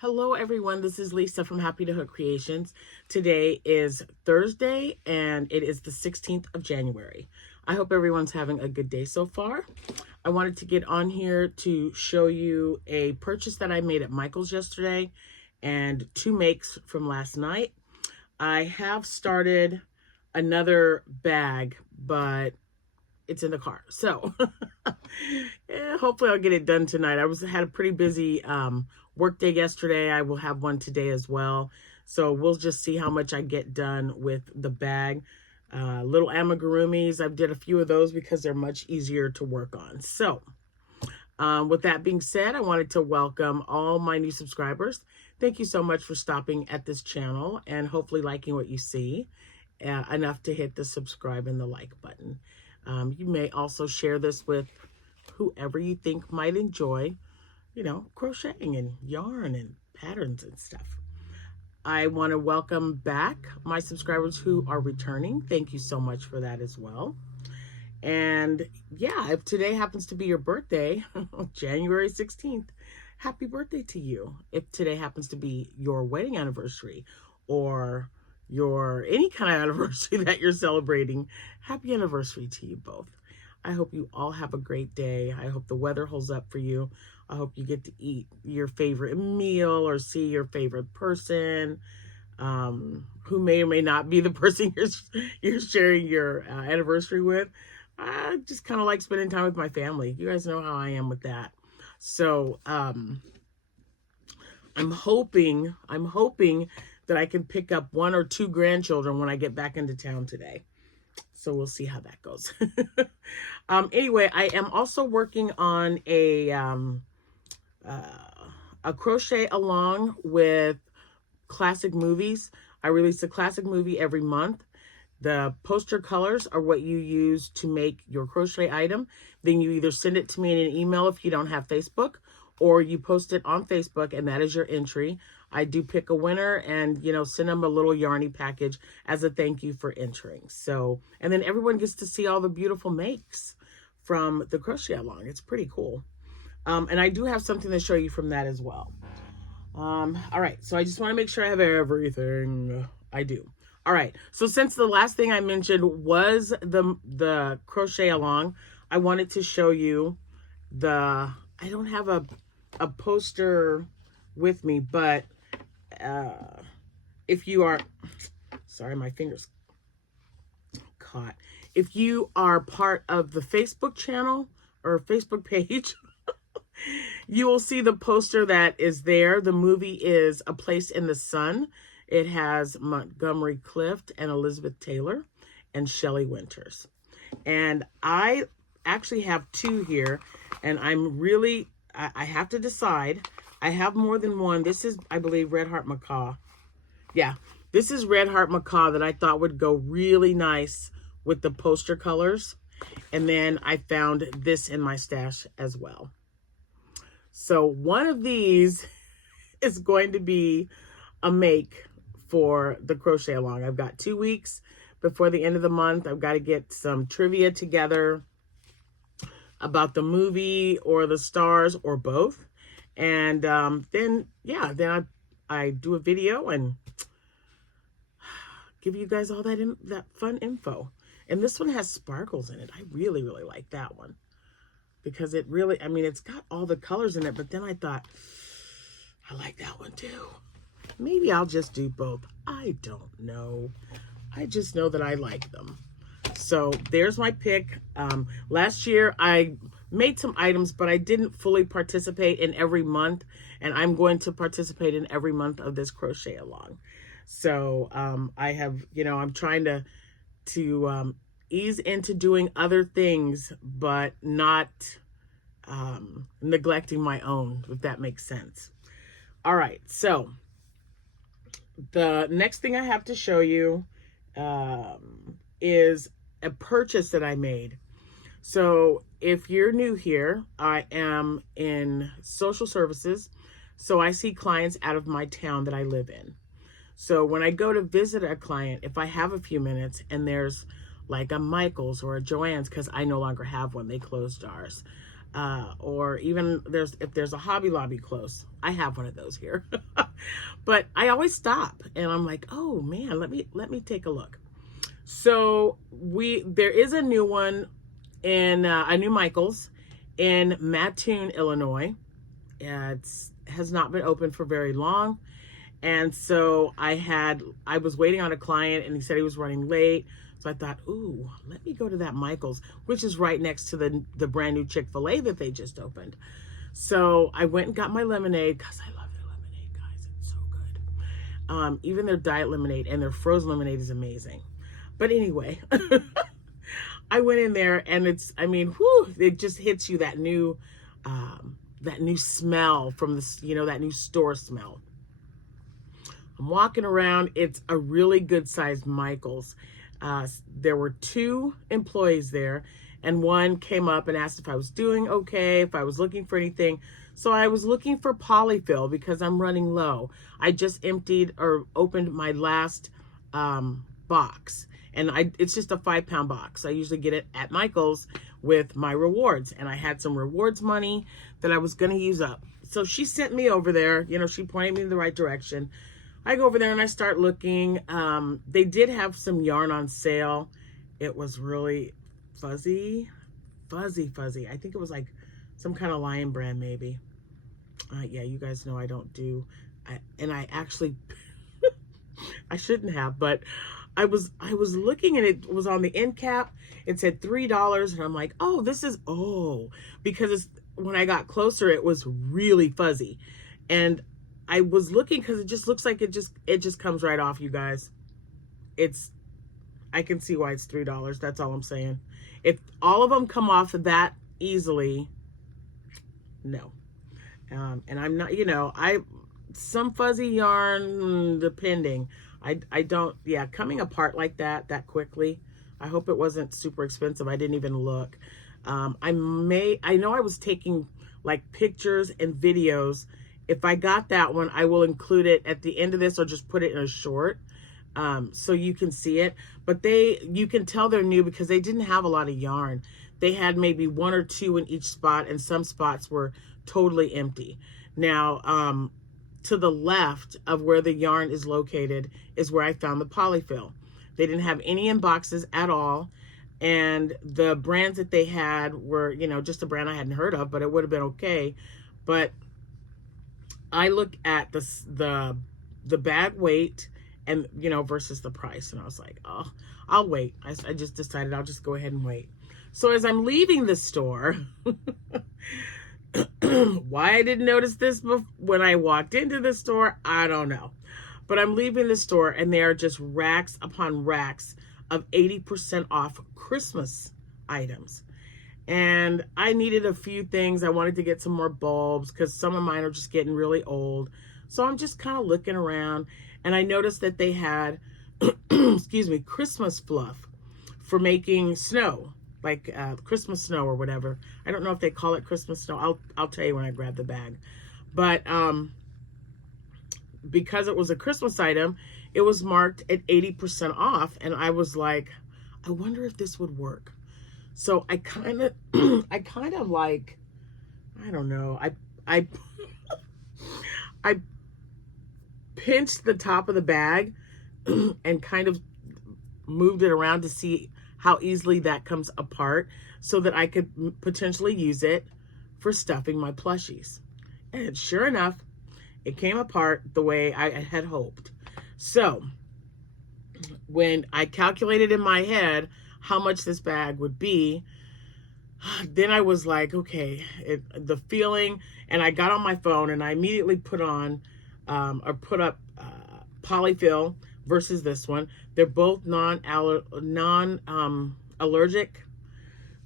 Hello everyone, this is Lisa from Happytohook Creations. Today is Thursday and it is the 16th of January. I hope everyone's having a good day so far. I wanted to get on here to show you a purchase that I made at Michael's yesterday and two makes from last night. I have started another bag, but it's in the car. So yeah, hopefully I'll get it done tonight. I had a pretty busy work day yesterday. I will have one today as well. So we'll just see how much I get done with the bag. Little amigurumis, I've did a few of those because they're much easier to work on. So with that being said, I wanted to welcome all my new subscribers. Thank you so much for stopping at this channel and hopefully liking what you see enough to hit the subscribe and the like button. You may also share this with whoever you think might enjoy, crocheting and yarn and patterns and stuff. I want to welcome back my subscribers who are returning. Thank you so much for that as well. And yeah, if today happens to be your birthday, January 16th, happy birthday to you. If today happens to be your wedding anniversary or your any kind of anniversary that you're celebrating, happy anniversary to you both. I hope you all have a great day. I hope the weather holds up for you. I hope you get to eat your favorite meal or see your favorite person who may or may not be the person you're sharing your anniversary with. I just kind of like spending time with my family. You guys know how I am with that. So I'm hoping that I can pick up one or two grandchildren when I get back into town today. So we'll see how that goes. Anyway, I am also working on a crochet along with classic movies. I release a classic movie every month. The poster colors are what you use to make your crochet item. Then you either send it to me in an email if you don't have Facebook, or you post it on Facebook and that is your entry. I do pick a winner and, send them a little yarny package as a thank you for entering. So, and then everyone gets to see all the beautiful makes from the crochet along. It's pretty cool. And I do have something to show you from that as well. All right. So I just want to make sure I have everything. I do. All right. So since the last thing I mentioned was the crochet along, I wanted to show you I don't have a poster with me, but if you are, sorry, my fingers caught. If you are part of the Facebook channel or Facebook page, you will see the poster that is there. The movie is A Place in the Sun. It has Montgomery Clift and Elizabeth Taylor and Shelley Winters. And I actually have two here, and I have to decide. I have more than one. This is, I believe, Red Heart Macaw. Yeah, this is Red Heart Macaw that I thought would go really nice with the poster colors. And then I found this in my stash as well. So one of these is going to be a make for the crochet along. I've got 2 weeks before the end of the month. I've got to get some trivia together about the movie or the stars or both. And then I do a video and give you guys all that fun info. And this one has sparkles in it. I really, really like that one because it's got all the colors in it, but then I thought, I like that one too. Maybe I'll just do both. I don't know. I just know that I like them. So there's my pick. Last year I made some items, but I didn't fully participate in every month, and I'm going to participate in every month of this crochet along. So I have, I'm trying to ease into doing other things, but not neglecting my own, if that makes sense. All right, so the next thing I have to show you is a purchase that I made. So if you're new here, I am in social services. So I see clients out of my town that I live in. So when I go to visit a client, if I have a few minutes and there's like a Michael's or a Joann's, because I no longer have one, they closed ours. or even if there's a Hobby Lobby close. I have one of those here. But I always stop and I'm like, oh man, let me take a look. So there is a new one in a new Michaels in Mattoon, Illinois. It has not been open for very long. And so I was waiting on a client and he said he was running late. So I thought, ooh, let me go to that Michaels, which is right next to the brand new Chick-fil-A that they just opened. So I went and got my lemonade because I love their lemonade, guys. It's so good. Even their diet lemonade and their frozen lemonade is amazing. But anyway, I went in there and it just hits you that new smell from that new store smell. I'm walking around. It's a really good sized Michaels. There were 2 employees there, and one came up and asked if I was doing okay, if I was looking for anything. So I was looking for polyfill because I'm running low. I just opened my last box, and it's just a 5-pound box. I usually get it at Michaels with my rewards, and I had some rewards money that I was going to use up. So she sent me over there. She pointed me in the right direction. I go over there and I start looking. They did have some yarn on sale. It was really fuzzy. I think it was like some kind of Lion brand maybe. Yeah, you guys know I don't do, and I actually, I shouldn't have, but I was looking and it was on the end cap. It said $3 and I'm like, oh, because when I got closer, it was really fuzzy. And I was looking because it just looks like it just comes right off, you guys. I can see why it's $3. That's all I'm saying. If all of them come off that easily, no. And I'm not, some fuzzy yarn, depending. I don't, coming apart like that quickly. I hope it wasn't super expensive. I didn't even look. I know I was taking like pictures and videos. If I got that one, I will include it at the end of this or just put it in a short so you can see it. But you can tell they're new because they didn't have a lot of yarn. They had maybe 1 or 2 in each spot, and some spots were totally empty. Now, to the left of where the yarn is located is where I found the polyfill. They didn't have any in boxes at all. And the brands that they had were, just a brand I hadn't heard of, but it would have been okay. But I look at the bag weight and, versus the price. And I was like, oh, I'll wait. I just decided I'll just go ahead and wait. So as I'm leaving the store, why I didn't notice this when I walked into the store, I don't know. But I'm leaving the store and there are just racks upon racks of 80% off Christmas items. And I needed a few things. I wanted to get some more bulbs because some of mine are just getting really old. So I'm just kind of looking around and I noticed that they had, Christmas fluff for making snow, like Christmas snow or whatever. I don't know if they call it Christmas snow. I'll tell you when I grab the bag. But because it was a Christmas item, it was marked at 80% off. And I was like, I wonder if this would work. So I kind of like, I don't know. I pinched the top of the bag and kind of moved it around to see how easily that comes apart so that I could potentially use it for stuffing my plushies. And sure enough, it came apart the way I had hoped. So when I calculated in my head how much this bag would be, then I was like, okay, the feeling, and I got on my phone and I immediately put up polyfill versus this one. They're both non-allergic.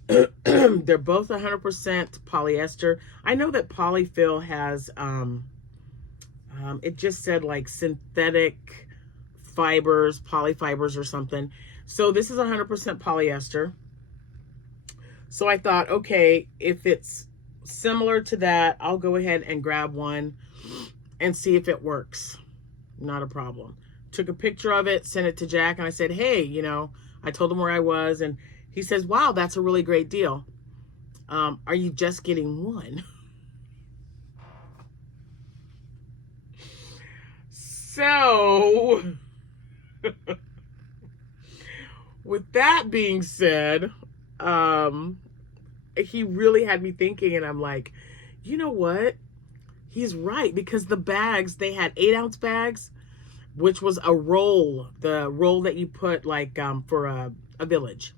They're both 100% polyester. I know that polyfill has, it just said like synthetic fibers, polyfibers or something. So this is 100% polyester. So I thought, okay, if it's similar to that, I'll go ahead and grab one and see if it works. Not a problem. Took a picture of it, sent it to Jack, and I said, hey, I told him where I was, and he says, wow, that's a really great deal. Are you just getting one? So, with that being said, he really had me thinking, and I'm like, you know what? He's right, because the bags, they had 8-ounce bags, which was a roll, the roll that you put like for a village.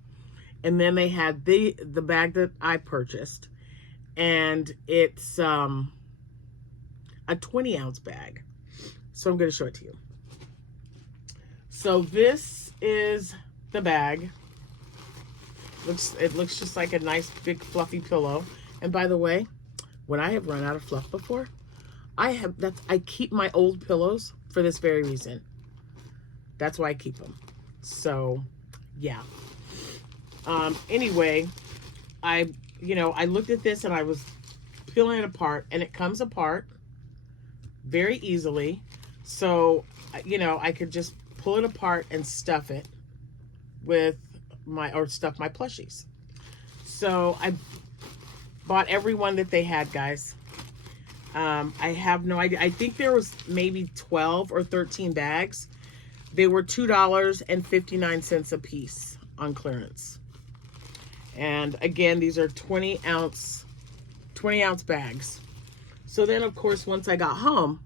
And then they had the bag that I purchased, and it's a 20-ounce bag. So I'm going to show it to you. So this is the bag. It looks just like a nice big fluffy pillow. And by the way, when I have run out of fluff before, I keep my old pillows for this very reason. That's why I keep them. So, yeah. Anyway, I looked at this and I was peeling it apart, and it comes apart very easily. So, I could just pull it apart and stuff it with stuff my plushies. So I bought every one that they had, guys. I have no idea. I think there was maybe 12 or 13 bags. They were $2.59 a piece on clearance. And again, these are 20 ounce bags. So then, of course, once I got home,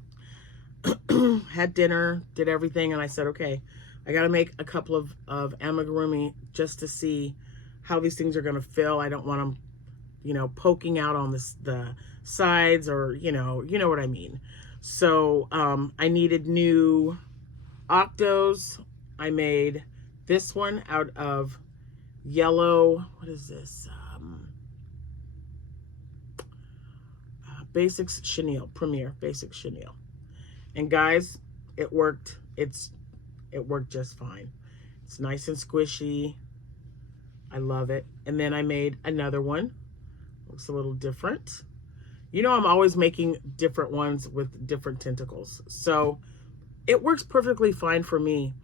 had dinner, did everything, and I said, okay, I got to make a couple of amigurumi just to see how these things are going to fill. I don't want them, poking out on the sides, or, you know what I mean. So I needed new octos. I made this one out of yellow. What is this? Basics Chenille, Premier Basic Chenille. And guys, it worked. It worked just fine. It's nice and squishy. I love it. And then I made another one. Looks a little different. I'm always making different ones with different tentacles. So it works perfectly fine for me.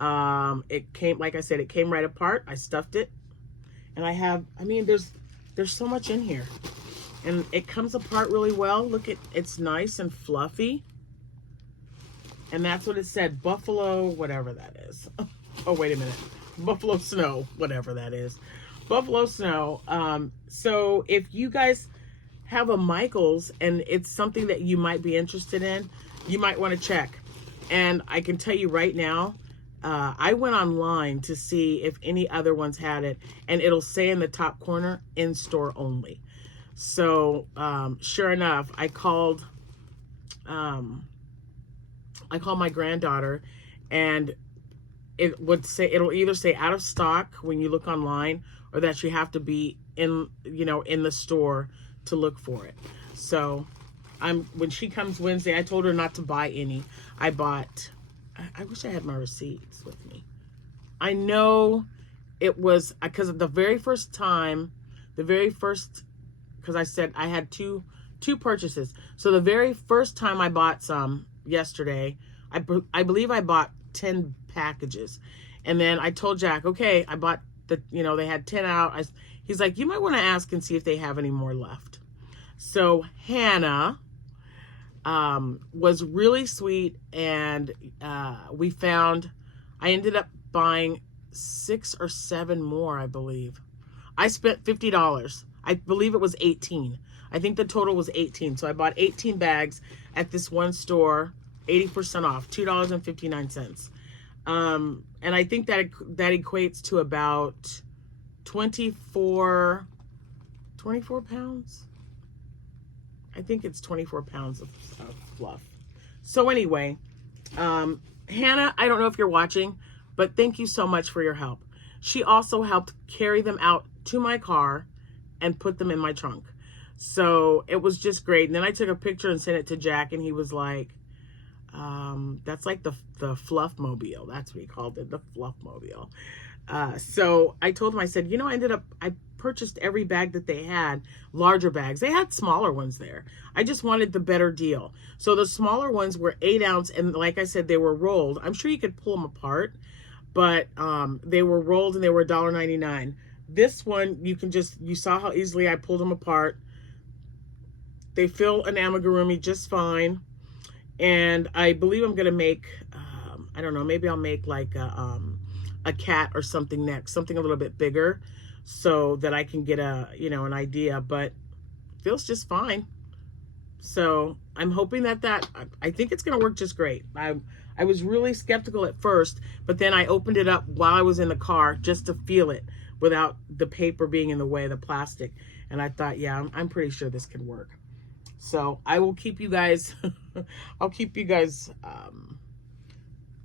It came, like I said, it came right apart. I stuffed it. And there's so much in here. And it comes apart really well. Look, it's nice and fluffy. And that's what it said, Buffalo, whatever that is. Oh, wait a minute. Buffalo Snow, whatever that is. Buffalo Snow. So if you guys have a Michaels and it's something that you might be interested in, you might want to check. And I can tell you right now, I went online to see if any other ones had it, and it'll say in the top corner, in store only. So sure enough, I called my granddaughter, and it would say, it'll either say out of stock when you look online, or that you have to be in the store to look for it. So when she comes Wednesday, I told her not to buy any. I wish I had my receipts with me. I know it was because the very first time, because I said I had two purchases. So the very first time I bought some yesterday, I believe I bought 10 packages. And then I told Jack, okay, I bought they had 10 out. He's like, you might want to ask and see if they have any more left. So Hannah was really sweet, and I ended up buying 6 or 7 more, I believe. I spent $50. I believe it was 18. I think the total was 18. So I bought 18 bags at this one store, 80% off, $2.59. And I think that equates to about 24 pounds. I think it's 24 pounds of fluff. So anyway, Hannah, I don't know if you're watching, but thank you so much for your help. She also helped carry them out to my car and put them in my trunk. So it was just great. And then I took a picture and sent it to Jack, and he was like, that's like the fluff mobile. That's what he called it, the fluff mobile. So I told him, I said, I purchased every bag that they had, larger bags. They had smaller ones there. I just wanted the better deal. So the smaller ones were 8 ounce, and like I said, they were rolled. I'm sure you could pull them apart, but they were rolled and they were $1.99. This one, you saw how easily I pulled them apart. They fill an amigurumi just fine. And I believe I'm going to make, I don't know, maybe I'll make like a cat or something next, something a little bit bigger so that I can get an idea, but feels just fine. So I'm hoping that I think it's going to work just great. I was really skeptical at first, but then I opened it up while I was in the car just to feel it without the paper being in the way, the plastic. And I thought, yeah, I'm pretty sure this can work. So I will keep you guys, I'll keep you guys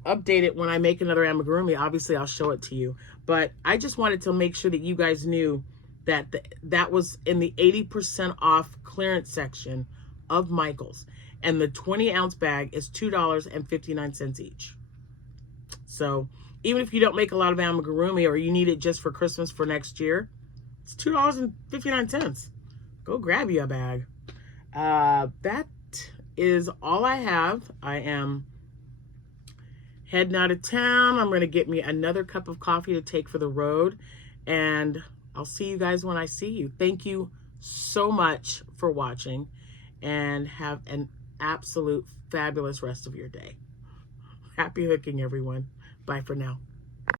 updated when I make another amigurumi. Obviously, I'll show it to you. But I just wanted to make sure that you guys knew that that was in the 80% off clearance section of Michael's. And the 20-ounce bag is $2.59 each. So even if you don't make a lot of amigurumi or you need it just for Christmas for next year, it's $2.59. Go grab you a bag. That is all I have. I am heading out of town. I'm going to get me another cup of coffee to take for the road, and I'll see you guys when I see you. Thank you so much for watching, and have an absolute fabulous rest of your day. Happy hooking, everyone. Bye for now.